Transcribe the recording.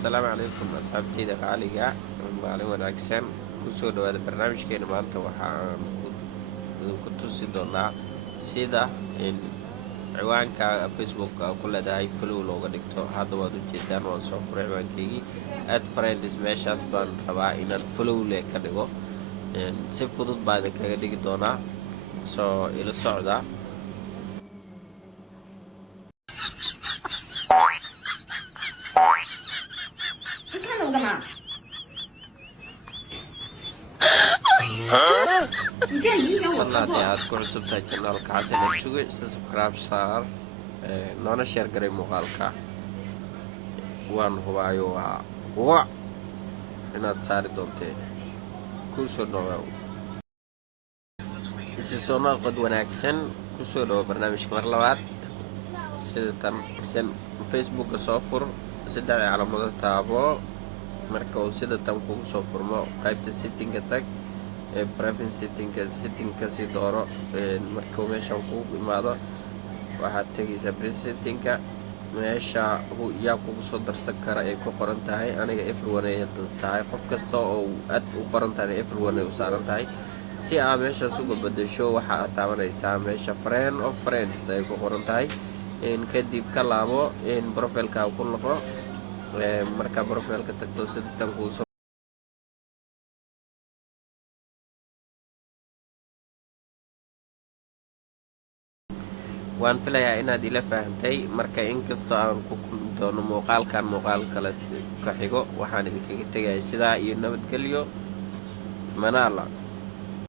السلام عليكم أصحابتي دقاليقة maalin wanaagsan kusoo dhawaada barnaamijkeena maanta waxaan ku tusi doonaa sida in ciwaanka Facebook ku leedahay follow looga dhigto. Hadda waad u jeedaan waan soo furay ciwaankaygii add friends meeshaas baan rabaa inaan follow le ka dhigo si fudud baan kaga dhigi doonaa soo ila socda. والله aad ku cusubtahay channelka Xasan Ibsuge subscribe saar noona share garay muuqaalka waan hubaayo waa inaad saari doonteen ku soo dhawaad soo noqod wanaagsan ku soo dhawaad barnaamijka mar labaad sida tan Facebook soo fur saddex calaamado taabo marka uu sida tan kugu soo furmo qaybta setting tag privacy setting si dooro marka meeshaan ku imaado waxaad tagaysaa setting meesha yaa kugu soo darsan kara ay ku qoran tahay aniga everyone ay tahay qof kasta oo aad u qoran tahay everyone ay u saaran tahay si aad meeshaas uga bedesho waxa aad taabanaysaa meesha friend of friends ay ku qoran tahay kadib ka laabo profile-ka ku noqo marka profile-ka tagto sida tan ku waan filayaa inaad ila fahamtay marka inkastoo aan ku kulmi doono muuqaal kale ka xigo waxaan idinkaga tagay sidaa iyo nabadgelyo manala.